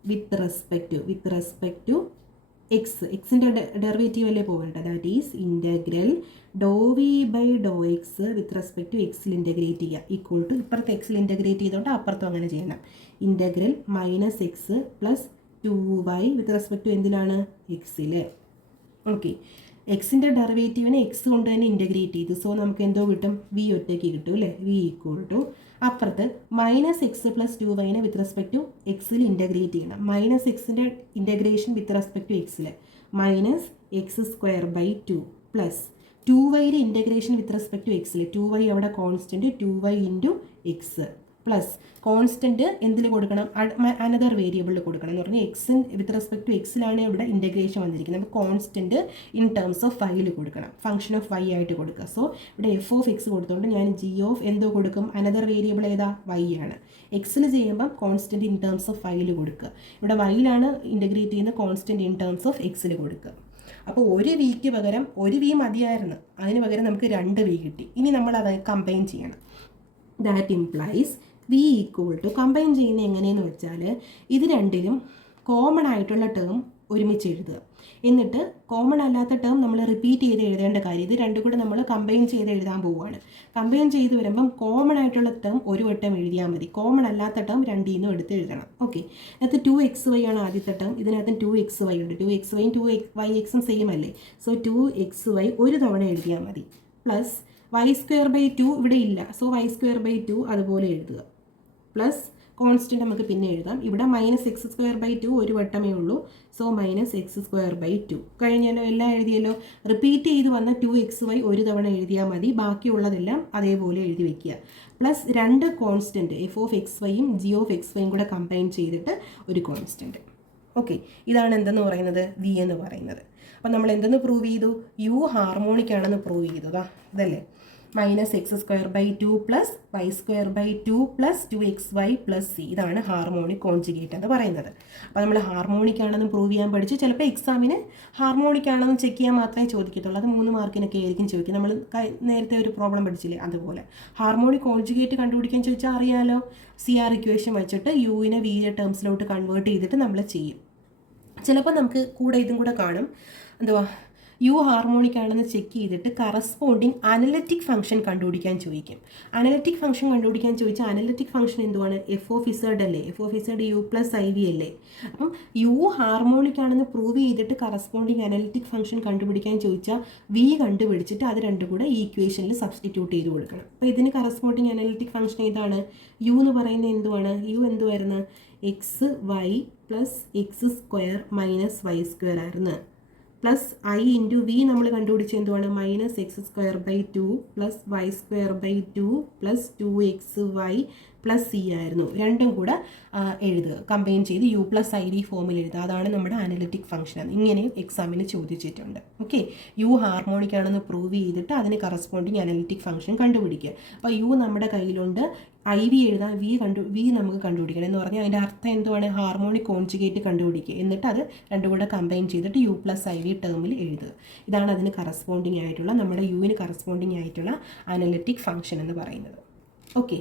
with respect to എക്സിൻ്റെ ഡെറിവേറ്റീവ് അല്ലേ പോകേണ്ടത്? That is integral do v by Dr x with respect to എക്സിൽ ഇൻ്റഗ്രേറ്റ് ചെയ്യുക ഈക്വൽ ടു ഇപ്പുറത്ത് എക്സിൽ ഇൻ്റഗ്രേറ്റ് ചെയ്തുകൊണ്ട് അപ്പുറത്തും അങ്ങനെ ചെയ്യണം. Integral -x plus 2y with respect to എന്തിനാണ്? എക്സിൽ. ഓക്കെ, എക്സിൻ്റെ ഡെറിവേറ്റീവിനെ എക്സ് കൊണ്ട് തന്നെ ഇൻ്റഗ്രേറ്റ് ചെയ്തു. സോ നമുക്ക് എന്തോ കിട്ടും? വി ഒറ്റയ്ക്ക് കിട്ടും അല്ലേ? വി ഈക്വൽ ടു അപ്പുറത്ത് -x പ്ലസ് 2yനെ വിത്ത് റെസ്പെക്റ്റ് ടു എക്സിൽ ഇൻ്റഗ്രേറ്റ് ചെയ്യണം. -xൻ്റെ ഇൻ്റഗ്രേഷൻ വിത്ത് റെസ്പെക്റ്റ് ടു എക്സിൽ -x² പ്ലസ് 2yയുടെ ഇൻ്റഗ്രേഷൻ വിത്ത് റെസ്പെക്റ്റ് ടു എക്സിൽ 2y അവിടെ constant 2y into x plus constant എന്തിൽ കൊടുക്കണം? അനദർ വേരിയബിളിൽ കൊടുക്കണം. എന്ന് പറഞ്ഞാൽ എക്സിൻ വിത്ത് റെസ്പെക്ട് ടു എക്സിലാണ് ഇവിടെ ഇൻ്റഗ്രേഷൻ വന്നിരിക്കുന്നത്. അപ്പോൾ കോൺസ്റ്റൻറ്റ് ഇൻ ടേംസ് ഓഫ് വൈയിൽ കൊടുക്കണം, ഫംഗ്ഷൻ ഓഫ് വൈ ആയിട്ട് കൊടുക്കുക. സോ ഇവിടെ f(x) കൊടുത്തുകൊണ്ട് ഞാൻ g എന്തോ കൊടുക്കും? അനദർ വേരിയബിൾ ഏതാ? വൈ ആണ്. എക്സിൽ ചെയ്യുമ്പം കോൺസ്റ്റൻറ്റ് ഇൻ ടേംസ് ഓഫ് വൈയിൽ കൊടുക്കുക. ഇവിടെ വൈയിലാണ് ഇൻ്റഗ്രേറ്റ് ചെയ്യുന്ന, കോൺസ്റ്റൻറ്റ് ഇൻ ടേംസ് ഓഫ് എക്സിൽ കൊടുക്കുക. അപ്പോൾ ഒരു വിക്ക് പകരം ഒരു വി മതിയായിരുന്നു, അതിന് പകരം നമുക്ക് 2 വി കിട്ടി. ഇനി നമ്മൾ അത് കമ്പൈൻ ചെയ്യണം. That implies v equal to, combine ചെയ്യുന്നത് എങ്ങനെയെന്ന് വെച്ചാൽ ഇത് രണ്ടിലും കോമൺ ആയിട്ടുള്ള ടേം ഒരുമിച്ച് എഴുതുക. എന്നിട്ട് കോമൺ അല്ലാത്ത ടേം നമ്മൾ റിപ്പീറ്റ് ചെയ്ത് എഴുതേണ്ട കാര്യം, ഇത് രണ്ടും കൂടെ നമ്മൾ കമ്പൈൻ ചെയ്ത് എഴുതാൻ പോവുകയാണ്. കമ്പൈൻ ചെയ്ത് വരുമ്പം കോമൺ ആയിട്ടുള്ള ടേം ഒരു വട്ടം എഴുതിയാൽ മതി, കോമൺ അല്ലാത്ത ടേം 2 എടുത്ത് എഴുതണം. ഓക്കെ, അതിനകത്ത് 2xy ആണ് ആദ്യത്തെ ടേം, ഇതിനകത്ത് 2xy ഉണ്ട്. 2xyയും 2yxും സെയിം അല്ലേ? സോ 2xy ഒരു തവണ എഴുതിയാൽ മതി. പ്ലസ് y²/2 ഇവിടെ ഇല്ല, സോ y²/2 അതുപോലെ എഴുതുക. പ്ലസ് കോൺസ്റ്റൻറ്റ് നമുക്ക് പിന്നെ എഴുതാം. ഇവിടെ -x²/2 ഒരു വട്ടമേ ഉള്ളൂ. സോ -x²/2 കഴിഞ്ഞല്ലോ, എല്ലാം എഴുതിയല്ലോ. റിപ്പീറ്റ് ചെയ്ത് വന്ന 2xy ഒരു തവണ എഴുതിയാൽ മതി, ബാക്കിയുള്ളതെല്ലാം അതേപോലെ എഴുതി വയ്ക്കുക. പ്ലസ് 2 കോൺസ്റ്റൻറ്റ് f(xy)യും g(xy)യും കൂടെ കമ്പൈൻ ചെയ്തിട്ട് ഒരു കോൺസ്റ്റൻറ്റ്. ഓക്കെ, ഇതാണ് എന്തെന്ന് പറയുന്നത്, വി എന്ന് പറയുന്നത്. അപ്പം നമ്മൾ എന്തെന്ന് പ്രൂവ് ചെയ്തു, യു ഹാർമോണിക് ആണെന്ന് പ്രൂവ് ചെയ്തതാ, ഇതല്ലേ. -x²/2 + y²/2 + 2xy + c, ഇതാണ് ഹാർമോണിക് കോൺജുഗേറ്റ് എന്ന് പറയുന്നത്. അപ്പോൾ നമ്മൾ ഹാർമോണിക് ആണെന്ന് പ്രൂവ് ചെയ്യാൻ പഠിച്ചു. ചിലപ്പോൾ എക്സാമിന് ഹാർമോണിക് ആണെന്ന് ചെക്ക് ചെയ്യാൻ മാത്രമേ ചോദിക്കത്തുള്ളൂ. അത് 3 മാർക്കിനൊക്കെ ആയിരിക്കും ചോദിക്കും. നമ്മൾ നേരത്തെ ഒരു പ്രോബ്ലം പഠിച്ചില്ലേ, അതുപോലെ ഹാർമോണിക് കോൺജുഗേറ്റ് കണ്ടുപിടിക്കാൻ ചോദിച്ചാൽ അറിയാലോ, CR ഇക്വേഷൻ വെച്ചിട്ട് യുവിനെ വിയുടെ ടേംസിലോട്ട് കൺവേർട്ട് ചെയ്തിട്ട് നമ്മൾ ചെയ്യും. ചിലപ്പോൾ നമുക്ക് കൂടെ ഇതും കൂടെ കാണും, എന്തുവാ, യു ഹാർമോണിക് ആണെന്ന് ചെക്ക് ചെയ്തിട്ട് കറസ്പോണ്ടിങ് അനലിറ്റിക് ഫംഗ്ഷൻ കണ്ടുപിടിക്കാൻ ചോദിക്കും. അനലിറ്റിക് ഫംഗ്ഷൻ കണ്ടുപിടിക്കാൻ ചോദിച്ചാൽ അനലിറ്റിക് ഫംഗ്ഷൻ എന്തുവാണ്, f(z) അല്ലേ, f(z) u+iv അല്ലേ. അപ്പം യു ഹാർമോണിക് ആണെന്ന് പ്രൂവ് ചെയ്തിട്ട് കറസ്പോണ്ടിങ് അനലിറ്റിക് ഫംഗ്ഷൻ കണ്ടുപിടിക്കാൻ ചോദിച്ചാൽ വി കണ്ടുപിടിച്ചിട്ട് അത് രണ്ടും കൂടെ ഈ ഇക്വേഷനിൽ സബ്സ്റ്റിറ്റ്യൂട്ട് ചെയ്ത് കൊടുക്കണം. അപ്പോൾ ഇതിന് കറസ്പോണ്ടിങ് അനലിറ്റിക് ഫംഗ്ഷൻ ഏതാണ്, യു എന്ന് പറയുന്നത് എന്തുവാണ്, യു എന്തുവായിരുന്നു, xy + x² - y² ആയിരുന്നു. പ്ലസ് i × v നമ്മൾ കണ്ടുപിടിച്ച് എന്തുവാണ്, -x²/2 + y²/2 + 2xy + c ആയിരുന്നു. രണ്ടും കൂടെ എഴുതുക, കമ്പൈൻ ചെയ്ത് u+iv ഫോമിൽ എഴുതുക. അതാണ് നമ്മുടെ അനലിറ്റിക് ഫംഗ്ഷൻ. ഇങ്ങനെയും എക്സാമിന് ചോദിച്ചിട്ടുണ്ട്. ഓക്കെ, യു ഹാർമോണിക് ആണെന്ന് പ്രൂവ് ചെയ്തിട്ട് അതിന് കറസ്പോണ്ടിങ് അനലിറ്റിക് ഫംഗ്ഷൻ കണ്ടുപിടിക്കുക. അപ്പോൾ യു നമ്മുടെ കയ്യിലുണ്ട്, IV എഴുതാൻ വി നമുക്ക് കണ്ടുപിടിക്കണം എന്ന് പറഞ്ഞാൽ അതിൻ്റെ അർത്ഥം എന്തുവാണ്, ഹാർമോണിക് കോൺജുഗേറ്റ് കണ്ടുപിടിക്കുക. എന്നിട്ട് അത് രണ്ടും കൂടെ കമ്പൈൻ ചെയ്തിട്ട് u+iv ടേമിൽ എഴുതുക. ഇതാണ് അതിന് കറസ്പോണ്ടിങ് ആയിട്ടുള്ള, നമ്മുടെ യുവിന് കറസ്പോണ്ടിങ് ആയിട്ടുള്ള അനലിറ്റിക് ഫംഗ്ഷൻ എന്ന് പറയുന്നത്. ഓക്കെ.